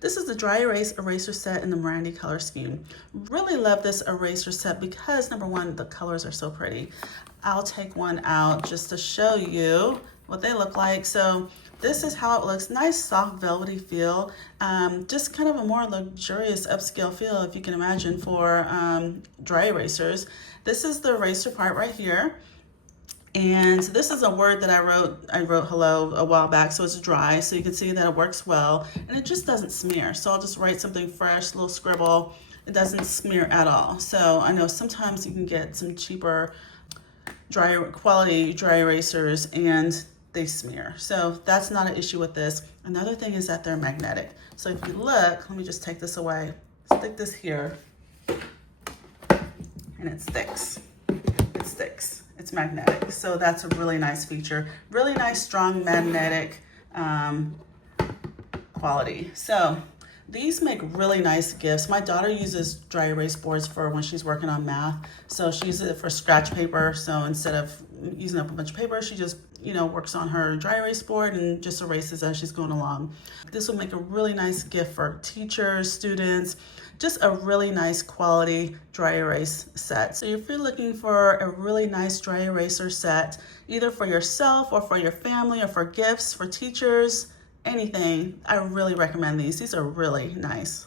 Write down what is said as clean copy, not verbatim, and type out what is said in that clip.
This is the dry erase eraser set in the Brandy color scheme. Really love this eraser set because number one, the colors are so pretty. I'll take one out just to show you what they look like. So this is how it looks. Nice soft velvety feel. Just kind of a more luxurious upscale feel, if you can imagine, for dry erasers. This is the eraser part right here. And this is a word that I wrote hello a while back, so it's dry, so you can see that it works well, and it just doesn't smear. So I'll just write something fresh, a little scribble. It doesn't smear at all. So I know sometimes you can get some cheaper quality dry erasers and they smear. So that's not an issue with this. Another thing is that they're magnetic. So if you look, let me just take this away, stick this here, and it sticks. It sticks. It's magnetic. So that's a really nice feature. Really nice, strong magnetic quality. So these make really nice gifts. My daughter uses dry erase boards for when she's working on math. So she uses it for scratch paper. So instead of using up a bunch of paper, she just, works on her dry erase board and just erases as she's going along. This will make a really nice gift for teachers, students, just a really nice quality dry erase set. So if you're looking for a really nice dry eraser set, either for yourself or for your family or for gifts for teachers, anything, I really recommend these. These are really nice.